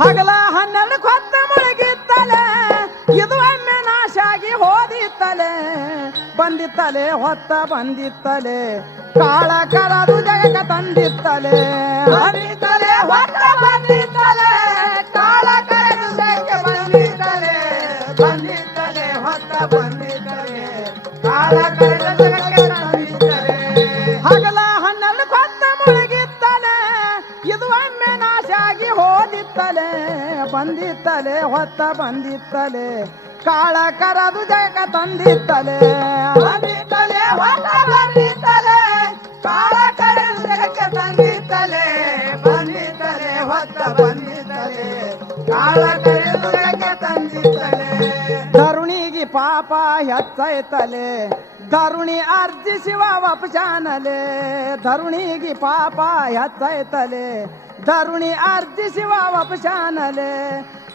ಹಗಲ 12 ಕೊತ್ತ ಮುಳುಗಿತ್ತಲೆ ಇದು ಒಮ್ಮೆ ನಾಶಾಗಿ ಹೋದಿತ್ತಲೆ ಬಂದಿತ್ತಲೆ ಹೊತ್ತ ಬಂದಿತ್ತಲೆ ಕಾಳ ಕರದು ಜಗಕ್ಕೆ ತಂದಿತ್ತಲೆ ಬಂದಿತ್ತಲೆ ಹೊತ್ತ ಬಂದಿತ್ತಲೆ ಕಾಳ ಕರದು ಜಗಕ್ಕೆ ಬಂದಿತ್ತಲೆ ಬಂದಿತ್ತಲೆ ಹೊತ್ತ ಬಂದಿತ್ತಲೆ ಕಾಳ ಕರದು ಜಗಕ್ಕೆ ತಂದಿತ್ತಲೆ ಹಗಲ 12 ಕೊತ್ತ ಮುಳುಗಿತ್ತಲೆ ಇದು ಒಮ್ಮೆ ನಾಶಾಗಿ ಹೋದಿತ್ತಲೆ ಬಂದಿತ್ತಲೆ ಹೊತ್ತ ಬಂದಿತ್ತಲೆ ಕಾಳ ಕರದು ಜಗ ತಂದಿತ್ತಲೆ ಬಂದಿತ್ತಲೆ ಹೊತ್ತ ಬಂದಿತ್ತಲೆ ಕಾಳ ಕರದು ಜಗಕ್ಕೆ ತಂದಿತ್ತಲೆ ಬಂದಿತ್ತಲೆ ಹೊತ್ತ ಬಂದಿತ್ತಲೆ ಕಾಳ ಕರದು ಜಗಕ್ಕೆ ತಂದಿತ್ತಲೆ ಧರುಣಿಗೆ ಪಾಪ ಹೆಚ್ಚೈತಲೆ ಧರುಣಿ ಅರ್ಜಿ ಶಿವ ವಪಚಾನಲೆ ಧರುಣಿಗೆ ಪಾಪ ಹೆಚ್ಚೈತಲೆ ಧರುಣಿ ಅರ್ಜಿ ಶಿವ ವಪಚಾನಲೆ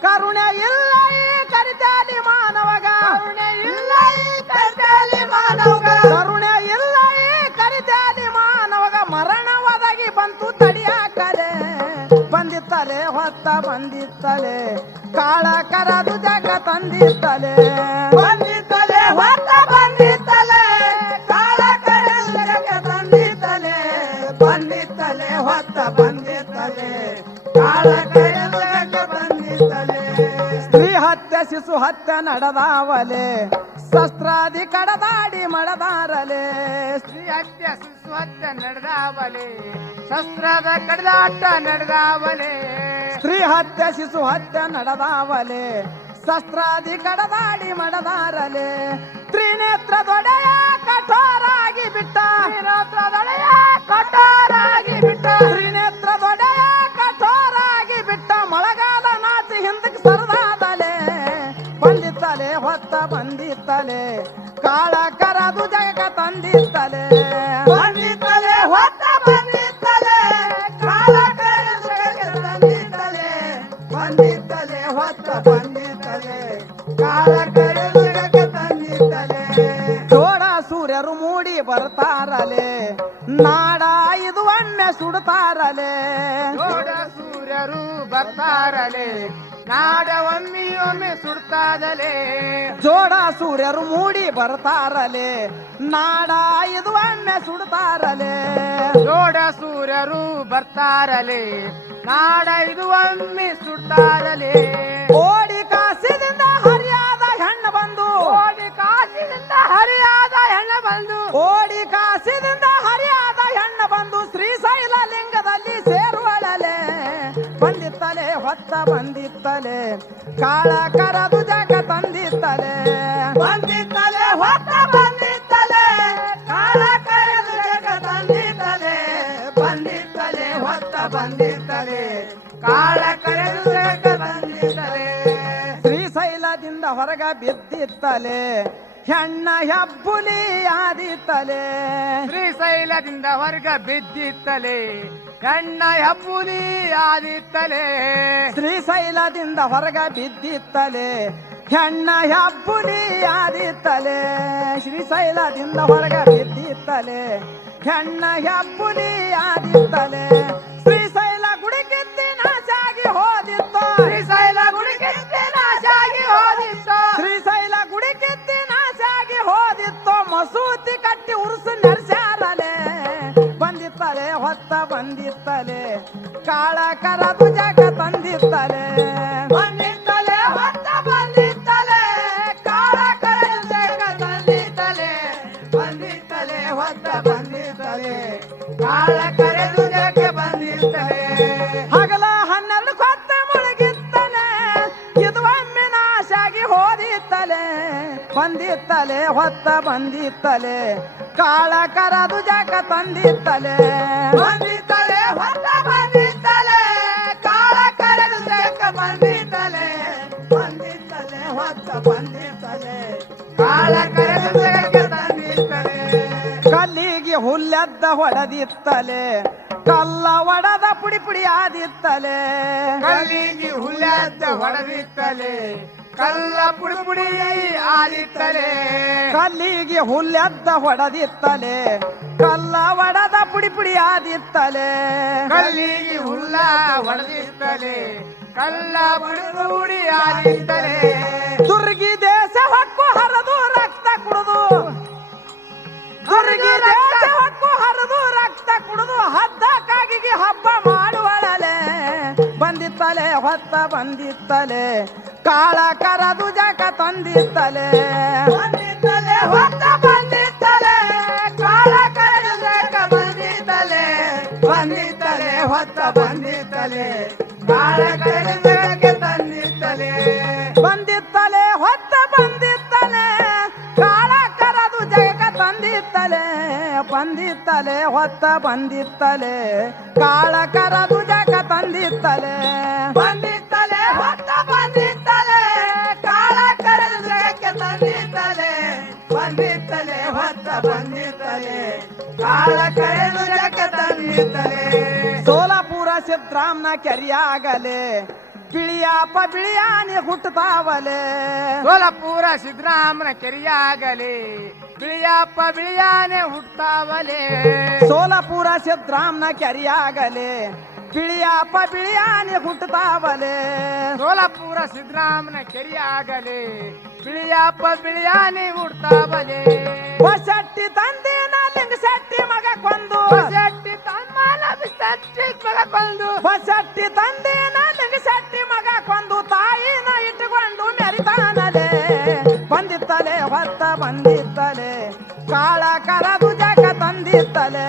ಕರುಣೆ ಇಲ್ಲ ಈ ಕರಿತಾಲಿ ಮಾನವಗ ಕರುಣೆ ಇಲ್ಲ ಈ ಕರಿತಾಲಿ ಮಾನವಗ ಕರುಣೆ ಇಲ್ಲ ಈ ಕರಿತಾಲಿ ಮಾನವಗ ಮರಣ ಒದಗಿ ಬಂತು ತಡಿಯಾಕಲೆ ಬಂದಿತ್ತಲೆ ಹೊತ್ತ ಬಂದಿತ್ತಲೆ ಕಾಳ ಕರದು ಜಗ ತಂದಿತ್ತಲೆ ಬಂದಿತ್ತಲೆ ಹೊತ್ತ ಬಂದಿತ್ತಲೆ ಕಾಳ ಕರದು ಜಗ ತಂದಿತ್ತಲೆ ಬಂದಿತ್ತಲೆ ಹೊತ್ತ ಬಂದಿತ್ತಲೆ ಕಾಳ ಕರದು ಜಗ ಬಂದಿತ್ತಲೆ ಸ್ತ್ರೀ ಹತ್ಯೆ ಶಿಶು ಹತ್ಯೆ ನಡೆದಾವಲೆ ಶಸ್ತ್ರಾದಿ ಕಡದಾಡಿ ಮಡದಾರಲೆ ಸ್ತ್ರೀ ಹತ್ಯೆ ಶಿಶು ಹತ್ಯೆ ನಡೆದಾವಲೆ ಶಸ್ತ್ರದ ಕಡದಾಟ ನಡೆದಾವಲೆ ಸ್ತ್ರೀ ಹತ್ಯೆ ಶಿಶು ಹತ್ಯೆ ನಡೆದಾವಲೆ ಶಸ್ತ್ರಾದಿ ಕಡದಾಡಿ ಮಡದಾರಲೆ ತ್ರಿನೇತ್ರದೊಡೆಯ ಕಠೋರಾಗಿ ಬಿಟ್ಟ ತ್ರಿನೇತ್ರದೊಡೆಯ ಕಠೋರಾಗಿ ಬಿಟ್ಟ ತ್ರಿನೇತ್ರದೊಡೆಯ ಕಠೋರಾಗಿ ಬಿಟ್ಟ ಮಳೆಗಾಲ ನಾಚಿ ಹಿಂದಕ್ಕೆ ಸರದಾದಲೆ ಬಂದಿತ್ತಲೆ ಹೊತ್ತ ಬಂದಿತ್ತಲೆ ಕಾಳ ಕರದು ಜಗ ತಂದಿತ್ತಲೆ ಬಂದಿತ್ತಲೆ ಹೊತ್ತ ಬಂದಿತ್ತಲೆ ಕಾಳ ಕರದು ಜಗ ತಂದಿತ್ತಲೆ ಬಂದಿತ್ತಲೆ ಹೊತ್ತ ಬಂದಿತ್ತಲೆ ಕಾಳ ಕರದು ಜಗ ತಂದಿತ್ತಲೆ ಜೋಡ ಸೂರ್ಯರು ಮೂಡಿ ಬರ್ತಾರಲೆ ನಾಡ ಇದು ಒಮ್ಮೆ ಸುಡ್ತಾರಲೆ ಜೋಡ ಸೂರ್ಯರು ಬರ್ತಾರಲೆ ನಾಡ ಒಮ್ಮೆ ಸುಡ್ತಾದಲೆ ಜೋಡ ಸೂರ್ಯರು ಮೂಡಿ ಬರ್ತಾರಲೆ ನಾಡ ಇದು ಒಮ್ಮೆ ಸುಡ್ತಾರಲೆ ಜೋಡ ಸೂರ್ಯರು ಬರ್ತಾರಲೆ ನಾಡ ಇದು ಒಮ್ಮೆ ಸುಡ್ತಾರಲೆ ಓಡಿ ಕಾಸಿದಿಂದ ಹರಿಯಾದ ಹೆಣ್ಣು ಬಂದು ಓಡಿ ಕಾಸಿನಿಂದ ಹರಿಯಾದ ಹೆಣ್ಣ ಬಂದು ಓಡಿ ಕಾಸಿದಿಂದ ಹರಿಯಾದ ಹೆಣ್ಣು ಬಂದು ಶ್ರೀಶೈಲ ಲಿಂಗದಲ್ಲಿ ಸೇರುವಳಲೆ ಬಂದಿತ್ತಲೆ ಹೊತ್ತ ಬಂದಿತ್ತಲೆ ಕಾಳ ಕರದು ಜಗ ತಂದಿತ್ತಲೆ ಬಂದಿತ್ತಲೆ ಹೊತ್ತ ಬಂದಿತ್ತಲೆ ಕಾಳ ಕರದು ಜಗ ತಂದಿತ್ತಲೆ ಬಂದಿತ್ತಲೆ ಹೊತ್ತ ಬಂದಿತ್ತಲೆ ಕಾಳ ಕರದು ಜಗ ಬಂದಿತ್ತಲೆ ಶ್ರೀಶೈಲದಿಂದ ಹೊರಗ ಬಿದ್ದಿತ್ತಲೆ ಹೆಣ್ಣ ಹೆಬ್ಬುಲಿ ಆದಿತ್ತಲೆ ಶ್ರೀಶೈಲದಿಂದ ಹೊರಗ ಬಿದ್ದಿತ್ತಲೆ ಹೆಣ್ಣ ಹೆಬ್ಬುಲಿ ಆದಿತ್ತಲೆ ಶ್ರೀಶೈಲದಿಂದ ಹೊರಗ ಬಿದ್ದಿತ್ತಲೆ ಹೆಣ್ಣ ಹೆಬ್ಬುಲಿ ಆದಿತ್ತಲೆ ಶ್ರೀಶೈಲದಿಂದ ಹೊರಗ ಬಿದ್ದಿತ್ತಲೆ ಹೆಣ್ಣ ಹೆಬ್ಬುಲಿ ಆದಿತ್ತಲೆ ಶ್ರೀಶೈಲ ಗುಡಿ ಕಿತ್ತಿ ನಾಶಾಗಿ ಹೋದಿತ್ತು ಶ್ರೀಶೈಲ ಗುಡಿ ಕಿತ್ತಿ ನಾಶಾಗಿ ಹೋದಿತ್ತು ಶ್ರೀಶೈಲ ಗುಡಿ ಕಿತ್ತಿ ನಾಶಾಗಿ ಹೋದಿತ್ತು ಮಸೂತಿ ಕಟ್ಟಿ ಉರುಸು ನಡೆಸ್ಯಾರಲೆ ಬಂದಿತ್ತಲೆ ಹೊತ್ತ ಬಂದಿತ್ತಲೆ ಕಾಳ ಕರದು ಜಗ ತಂದಿತ್ತಲೆ ಬಂದಿತ್ತಲೆ ಹೊತ್ತ ಬಂದಿತ್ತಲೆ ಕಾಳ ಕರದು ಜಗ ತಂದಿತ್ತಲೆ ಬಂದಿತ್ತಲೆ ಹೊತ್ತ ಬಂದಿತ್ತಲೆ ಕಾಳ ಕರೆದು ಜಗ ಬಂದಿತ್ತಲೆ ಹಗಲ 12 ಕೊತ್ತ ಮುಳುಗಿತ್ತಲೆ ಇದು ಒಮ್ಮೆ ನಾಶಾಗಿ ಹೋದಿತ್ತಲೆ ಬಂದಿತ್ತಲೆ ಹೊತ್ತ ಬಂದಿತ್ತಲೆ ಕಾಳ ಕರದು ಜಗ ತಂದಿತ್ತಲೆ ಬಂದಿತ್ತಲೆ ಹೊತ್ತ ಬಂದಿತ್ತಲೆ ಕಾಳ ಕರದು ಜಗ ಬಂದಿತ್ತಲೆ ಬಂದಿತ್ತಲೆ ಹೊತ್ತ ಬಂದಿತ್ತಲೆ ಕಾಳ ಕರದು ಜಗ ತಂದಿತ್ತಲೆ ಕಲ್ಲಿಗೆ ಹುಲ್ಲೆದ್ದ ಹೊಡೆದಿತ್ತಲೆ ಕಲ್ಲ ಒಡದ ಪುಡಿ ಪುಡಿ ಆದಿತ್ತಲೆ ಕಲ್ಲಿಗೆ ಹುಲ್ಲೆದ್ದ ಹೊಡೆದಿತ್ತಲೆ ಕಲ್ಲ ಪುಡಿ ಪುಡಿ ಆದಿತ್ತಲೆ ಕಲ್ಲಿಗೆ ಹುಲ್ಲೆದ್ದ ಹೊಡೆದಿತ್ತಲೆ ಕಲ್ಲ ಒಡದ ಪುಡಿ ಪುಡಿ ಆದಿತ್ತಲೆ ಕಲ್ಲಿಗೆ ಹುಲ್ಲ ಹೊಡೆದಿತ್ತಲೆ ಕಲ್ಲ ಪುಡಿ ಪುಡಿ ಆದಿತ್ತಲೆ ದುರ್ಗಿ ದೇಶ ಹೊಕ್ಕು ಹರಿದು ರಕ್ತ ಕುಡಿದು ದುರ್ಗಿ ದೇಶ ಹೊಕ್ಕು ಹರಿದು ರಕ್ತ ಕುಡಿದು ಹದ್ದ ಕಾಗಿಗೆ ಹಬ್ಬ ಮಾಡುವಳಲೆ ಬಂದಿತ್ತಲೆ ಹೊತ್ತ ಬಂದಿತ್ತಲೆ ಕಾಳ ಕರದು ಜಗ ತಂದಿತ್ತಲೆ ಬಂದಿತ್ತಲೆ ಹೊತ್ತ ಬಂದಿತ್ತಲೆ ಕಾಳ ಕರೆದು ಜಗ ಬಂದಿತ್ತಲೆ ಬಂದಿತ್ತಲೆ ಹೊತ್ತ ಬಂದಿತ್ತಲೆ ಕಾಳ ಕರೆದು ಜಗಕ್ಕೆ ತಂದಿತ್ತಲೆ ಬಂದಿತ್ತಲೆ ಹೊತ್ತ ಬಂದಿತ್ತಲೆ ಕಾಳ ಕರದು ಜಗ ತಂದಿತ್ತಲೆ ಬಂದಿತ್ತಲೆ ಹೊತ್ತ ಬಂದಿತ್ತಲೆ ಕಾಳ ಕರದು ಜಗ ತಂದಿತ್ತಲೆ ಬಂದಿತ್ತಲೆ ಹೊತ್ತ ಬಂದಿತ್ತಲೆ ಕಾಳ ಕರೆದು ಜಗಕ್ಕೆ ತಂದಿತ್ತಲೆ ಬಂದಿತ್ತಲೆ ಹೊತ್ತ ಬಂದಿತ್ತಲೆ ಕಾಳ ಕರೆದು ಜಗಕ್ಕೆ ತಂದಿತ್ತಲೆ ಸೋಲಾಪುರ ಸಿದ್ರಾಮ್ನ ಕೆರಿಯಾಗಲೆ ಬಿಳಿಯಾಪ ಬಿಳಿಯಾನಿ ಹುಟ್ಟತಾವಲೆ ಸೋಲಾಪುರ ಸಿದ್ದರಾಮನ ಕೆರಿಯಾಗಲಿ ಬಿಳಿಯಪ್ಪ ಬಿಳಿಯಾನೆ ಹುಟ್ಟಾವಲೆ ಸೋಲಾಪುರ ಸಿದ್ರಾಮ್ನ ಕೆರಿಯಾಗಲೆ ಬಿಳಿಯಾಪ ಬಿಳಿಯಾನಿ ಹುಟ್ಟತಾವಲೆ ಸೋಲಾಪುರ ಸಿದ್ದರಾಮನ ಕೆರಿಯಾಗಲಿ ಬಿಳಿಯಪ್ಪ ಬಿಳಿಯಾನೆ ಹುಟ್ಟಾವಲೆ ಹೊಸಟ್ಟಿ ತಂದಿನ ಲಿಂಗ ಶೆಟ್ಟಿ ಮಗ ಕೊಂದು ಶೆಟ್ಟಿ ತಮ್ಮನ ಬಿಸಟ್ಟಿ ಮಗ ಕೊಂದು ಹೊಸಟ್ಟಿ ತಂದಿನ ಲಿಂಗ ಶೆಟ್ಟಿ ಮಗ ಕೊಂದು ತಾಯಿನ ಇಟ್ಟುಕೊಂಡು ಮೆರಿತಾನಲೆ ಬಂದಿತ್ತಲೆ ಹೊತ್ತ ಬಂದಿತ್ತಲೆ ಕಾಳ ಕರದು ಜಗ ತಂದಿತ್ತಲೆ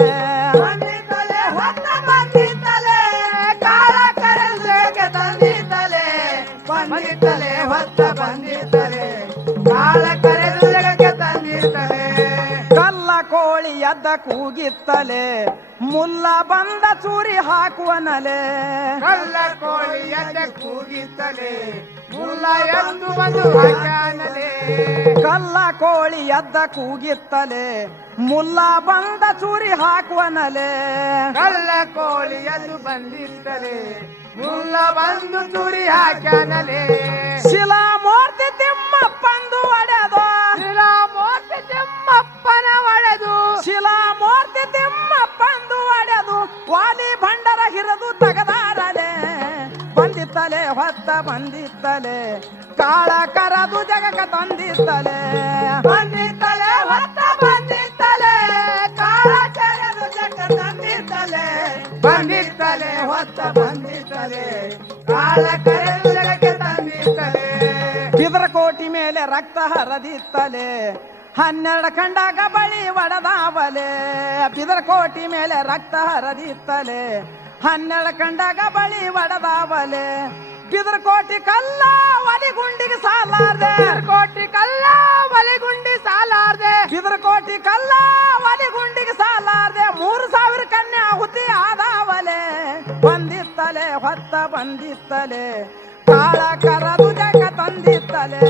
ಬಂದಿತ್ತಲೆ ಹೊತ್ತ ಬಂದಿತ್ತಲೆ ಕಾಳ ಕರೆದು ಜಗಕ್ಕೆ ತಂದಿತ್ತಲೆ ಬಂದಿತ್ತಲೆ ಹೊತ್ತ ಬಂದಿತ್ತಲೆ ಕಾಳ ಕರೆದು ಜಗಕ್ಕೆ ತಂದಿತ್ತಲೆ ಕಲ್ಲ ಕೋಳಿ ಎದ್ದ ಕೂಗಿತ್ತಲೆ ಮುಲ್ಲ ಬಂದ ಚೂರಿ ಹಾಕುವನಲೆ ಕಲ್ಲ ಕೋಳಿ ಎದ್ದ ಕೂಗಿತ್ತಲೆ ಮುಲ್ಲ ಎಂದು ಬಂದು ಹಾಕ್ಯಾನಲೆ ಕಲ್ಲ ಕೋಳಿ ಎದ್ದ ಕೂಗಿತ್ತಲೆ ಮುಲ್ಲ ಬಂದ ಚೂರಿ ಹಾಕುವನಲೆ ಕಲ್ಲ ಕೋಳಿ ಎದ್ದು ಬಂದಿತ್ತಲೆ ಮುಲ್ಲ ಬಂದು ತುರಿ ಹಾಕ್ಯಾನಲೆ ಶಿಲಾ ಮೂರ್ತಿ ತಿಮ್ಮಪ್ಪಂದು ಒಡೆದು ಶಿಲಾಮೂರ್ತಿ ತಿಮ್ಮಪ್ಪನ ಒಡೆದು ಶಿಲಾ ಮೂರ್ತಿ ತಿಮ್ಮಪ್ಪಂದು ಒಡೆದು ವಾಲಿ ಭಂಡರ ಹಿರಿದು ತಗದಾರಲೆ ಬಂದಿತ್ತಲೆ ಹೊತ್ತ ಬಂದಿತ್ತಲೆ ಕಾಳ ಕರದು ಜಗಕ ತಂದಿತ್ತಲೆ ಬಂದಿತ್ತಲೆ ಹೊತ್ತ ಬಂದಿತ್ತಲೆ ಕಾಳ ಕರೆದು ಜಗ ತಂದಿತ್ತಲೆ ಬಂದಿತ್ತಲೆ ಹೊತ್ತ ಬಂದಿತ್ತಲೆ ಕಾಳ ಕರೆದು ಜಗಕ್ಕೆ ತಂದಿತ್ತಲೆ ಬಿದರಕೋಟಿ ಮೇಲೆ ರಕ್ತ ಹರದಿತ್ತಲೆ 12 ಖಂಡಾಗ ಬಳಿ ಒಡದಾವಲೆ ಬಿದರಕೋಟಿ ಮೇಲೆ ರಕ್ತ ಹರದಿತ್ತಲೆ 12 ಖಂಡಾಗ ಬಳಿ ಒಡದಾವಲೆ ಬಿದರಕೋಟಿ ಕಲ್ಲ ಒಲಿಗುಂಡಿಗೆ ಸಾಲಾರ್ದೆ ಕೋಟಿ ಕಲ್ಲ ಒಲಿಗುಂಡಿ ಸಾಲಾರ್ದೆ ಬಿದರಕೋಟಿ ಕಲ್ಲ ಒಲಿಗುಂಡಿಗೆ ಸಾಲಾರ್ದೆ 3000 ಕನ್ಯೆ ಆಹುತಿ ಆದಾವಲೆ ಬಂದಿತ್ತಲೆ ಹೊತ್ತ ಬಂದಿತ್ತಲೆ ಕಾಳ ಕರದು ಜಗ ತಂದಿತ್ತಲೆ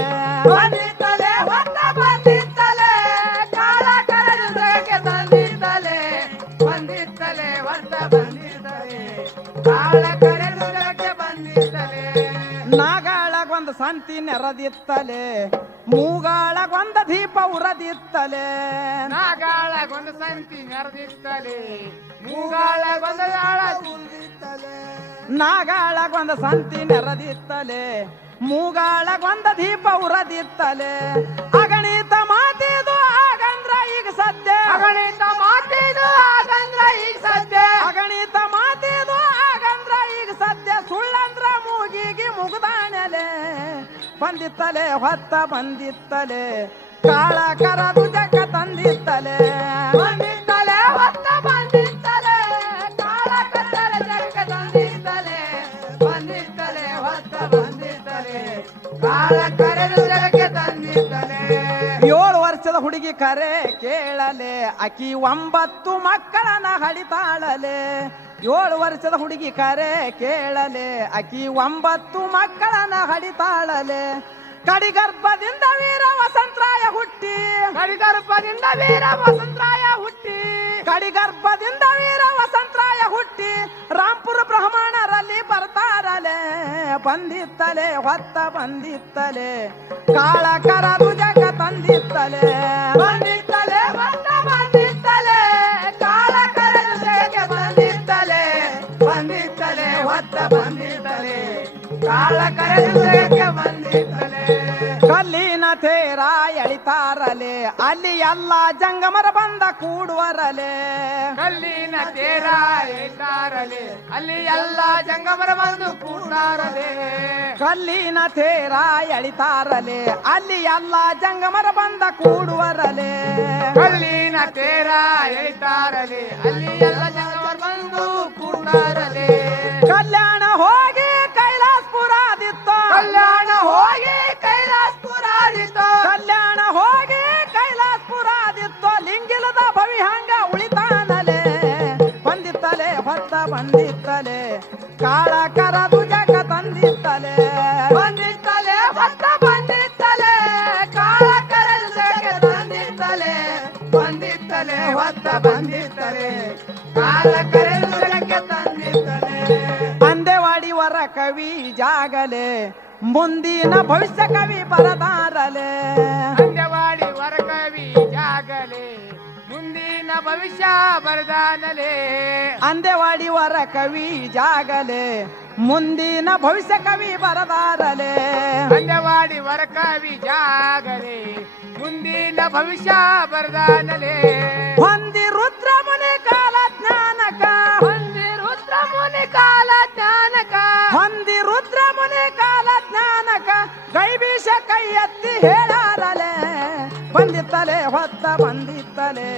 ಬಂದಿತ್ತಲೆ ಹೊತ್ತ ಬಂದಿತ್ತಲೆ ಕಾಳ ಕರೆದು ಜಗಕ್ಕೆ ತಂದಿತ್ತಲೆ ಬಂದಿತ್ತಲೆ ಹೊತ್ತ ಬಂದಿತ್ತಲೆ ಕಾಳ ಕರೆದು ಜಗಕ್ಕೆ ಬಂದಿತ್ತಲೆ ನಾಗಾಳಗೊಂದು ಸಂತಿ ನೆರದಿತ್ತಲೆ ಮೂಗಾಳಗೊಂದ ದೀಪ ಉರದಿತ್ತಲೆ ನಾಗಾಳಗೊಂದು ಸಂತಿ ನೆರೆದಿತ್ತಲೆ ಮೂಗಾಳಗೊಂದು ಗಾಳ ತುಳಿದಿತ್ತಲೆ ನಾಗಾಳಗೊಂದ ಸಂತಿ ನೆರದಿತ್ತಲೆ ಮೂಗಾಳಗೊಂದ ದೀಪ ಉರದಿತ್ತಲೆ ಅಗಣಿತ ಮಾತಿದು ಆಗಂದ್ರ ಈಗ ಸದ್ಯ ಅಗಣಿತ ಮಾತಿದು ಆಗಂದ್ರ ಈಗ ಸದ್ಯ ಅಗಣಿತ ಮಾತಿದು ಆಗಂದ್ರ ಈಗ ಸದ್ಯ ಸುಳ್ಳಂದ್ರ ಮೂಗಿಗೆ ಮುಗ್ದಾಣಲೆ ಬಂದಿತ್ತಲೆ ಹೊತ್ತ ಬಂದಿತ್ತಲೆ ಕಾಳ ಕರದು ಜಗ ತಂದಿತ್ತಲೆ ಬಂದಿತ್ತಲೆ ಹೊತ್ತ ಬಂದಿತ್ತಲೆ ಕಾಳ ಕರೆದು ಜಗಕ್ಕೆ ತಂದಿತ್ತಲೆ ಬಂದಿತ್ತಲೆ ಹೊತ್ತ ಬಂದಿತ್ತಲೆ ಕಾಳ ಕರೆದು ಜಗಕ್ಕೆ ತಂದಿತ್ತಲೆ 7 ವರ್ಷದ ಹುಡುಗಿ ಕರೆ ಕೇಳಲೆ ಅಕಿ 9 ಮಕ್ಕಳನ್ನ ಹಡಿತಾಳಲೆ 7 ವರ್ಷದ ಹುಡುಗಿ ಕರೆ ಕೇಳಲೆ ಅಕಿ 9 ಮಕ್ಕಳನ್ನ ಹಡಿತಾಳಲೆ ಕಡಿಗರ್ಭದಿಂದ ವೀರ ವಸಂತರಾಯ ಹುಟ್ಟಿ ಕಡಿಗರ್ಭದಿಂದ ವೀರ ವಸಂತರಾಯ ಹುಟ್ಟಿ ಕಡಿಗರ್ಭದಿಂದ ವೀರ ವಸಂತರಾಯ ಹುಟ್ಟಿ ರಾಂಪುರ ಬ್ರಾಹ್ಮಣರಲ್ಲಿ ಬರ್ತಾರಲೆ ಬಂದಿತ್ತಲೆ ಹೊತ್ತ ಬಂದಿತ್ತಲೆ ಕಾಳ ಕರದು ಜಗ ತಂದಿತ್ತಲೆ ಬಂದಿತ್ತಲೆ ಹೊತ್ತ ಬಂದಿತ್ತಲೆ ಕಾಳ ಕರೆದು ಜಗ ಬಂದಿತ್ತಲೆ ಬಂದಿತ್ತಲೆ ಹೊತ್ತ ಬಂದಿತ್ತಲೆ ಕಾಳ ಕರೆದು ಜಗ ಬಂದಿತ್ತಲೆ ಕಲ್ಲಿನ ತೇರ ಎಳಿತಾರಲೆ ಅಲ್ಲಿ ಎಲ್ಲ ಜಂಗಮರ ಬಂದ ಕೂಡುವರಲೆ ಕಲ್ಲಿನ ತೇರ ಏಟಾರಲೆ ಅಲ್ಲಿ ಎಲ್ಲ ಜಂಗಮರ ಬಂದು ಕೂಡ್ತಾರಲೆ ಕಲ್ಲಿನ ತೇರ ಎಳಿತಾರಲೆ ಅಲ್ಲಿ ಎಲ್ಲ ಜಂಗಮರ ಬಂದ ಕೂಡುವರಲೆ ಕಲ್ಲಿನ ತೇರ ಏಟಾರಲೆ ಅಲ್ಲಿ ಎಲ್ಲ ಜಂಗಮರ ಬಂದು ಕೂಡ್ತಾರಲೆ ಕಲ್ಯಾಣ ಹೋಗಿ ಕೈಲಾಸಪುರಾದಿತ್ತು ಕಲ್ಯಾಣ ಹೋಗಿ ಕೈಲಾಸಪುರಾದಿತ್ತು ಕಲ್ಯಾಣ ಹೋಗಿ ಕೈಲಾಸಪುರಾದಿತ್ತು ಲಿಂಗಿಲದ ಭವಿ ಹಂಗ ಉಳಿತಾನಲೆ ಬಂದಿತ್ತಲೆ ಹೊತ್ತ ಬಂದಿತ್ತಲೆ ಕಾಳ ಕರದು ಜಗ ತಂದಿತ್ತಲೆ ಬಂದಿತ್ತಲೆ ಹೊತ್ತ ಬಂದಿತ್ತಲೆ ಕಾಳ ಕರೆದು ಜಗ ತಂದಿತ್ತಲೆ ಬಂದಿತ್ತಲೆ ಹೊತ್ತ ಬಂದಿತ್ತಲೆ ಕಾಳ ಕರೆದು ಜಗ ತಂದಿತ್ತಲೆ ಅಂದೆವಾಡಿ ವರ ಕವಿ ಜಾಗಲೆ ಮುಂದಿನ ಭವಿಷ್ಯ ಕವಿ ಬರದಾರಲೆ ಅಂದವಾಡಿ ವರಕವಿ ಜಾಗಲೆ ಮುಂದಿನ ಭವಿಷ್ಯ ಬರದಾನಲೆ ಅಂದೆವಾಡಿ ವರ ಕವಿ ಜಾಗಲೆ ಮುಂದಿನ ಭವಿಷ್ಯ ಕವಿ ಬರದಾರಲೆ ಅಂದವಾಡಿ ವರಕವಿ ಜಾಗಲೆ ಮುಂದಿನ ಭವಿಷ್ಯ ಬರದಾನಲೆ ಹೊಂದಿ ರುದ್ರ ಮುನಿ ಕಾಲ ಜ್ಞಾನಕ ಹೊಂದಿ ರುದ್ರ ಮುನಿ ಕಾಲ ಜ್ಞಾನಕ ಹೊಂದಿ ರುದ್ರ ಮುನಿ ಕಾಲ ಜ್ಞಾನಕ ಗೈಬೀಶ ಕೈ ಎತ್ತಿ ಹೇಳಾರಲೆ ಬಂದಿತ್ತಲೆ ಹೊತ್ತ ಬಂದಿತ್ತಲೆ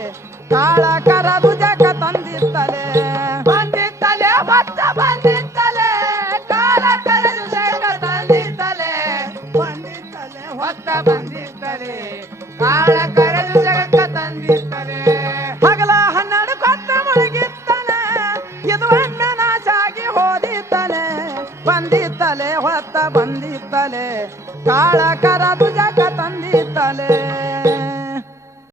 ಕಾಳ ಕರದು ಜಗ ತಂದಿತ್ತಲೆ ಬಂದಿತ್ತಲೆ ಹೊತ್ತ ಬಂದಿತ್ತಲೆ ಕಾಲ ಕರೆದು ಜಗ ತಂದಿತ್ತಲೆ ಬಂದಿತ್ತಲೆ ಹೊತ್ತ ಬಂದಿತ್ತಲೆ ಕಾಳ ಕರೆದು ಜಗ ತಂದಿತ್ತಲೆ ಹಗಲ 12 ಕೊತ್ತ ಮುಳುಗಿತ್ತಲೆ ಇದು ಒಮ್ಮೆ ನಾಶಾಗಿ ಹೋದಿತ್ತಲೆ ಬಂದಿತ್ತಲೆ ಹೊತ್ತ ಬಂದಿತ್ತಲೆ ಕಾಳ ಕರದು ಜಗ ತಂದಿತ್ತಲೆ